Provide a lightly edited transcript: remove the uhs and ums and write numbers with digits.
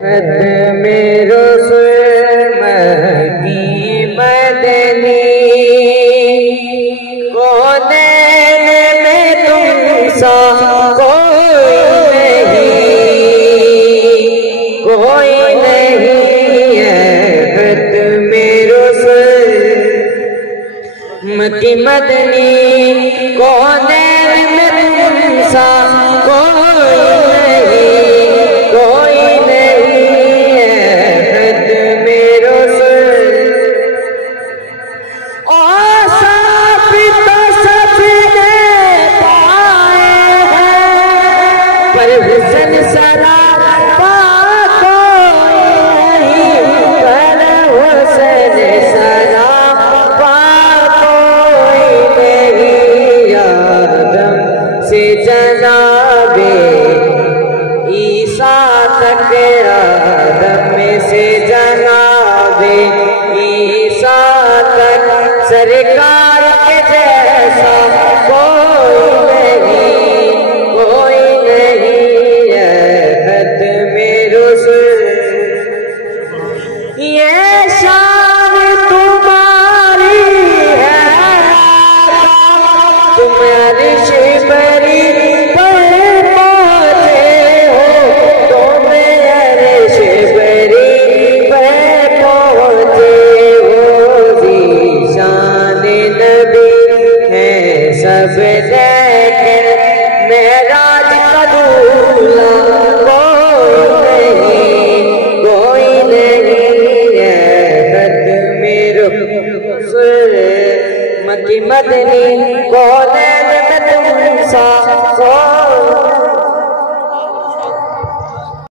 मेरो सुरमदी मदनी कोनैन में तुम सा कोई नहीं है। मेरो सुरमदी मदनी कोनैन में तुम सा हुसन सरापा कोई नहीं, पर हुसन सरापा कोई नहीं। आदम से जनाबे ईसा तक, आदम से जनाबे ईसा तक सरकार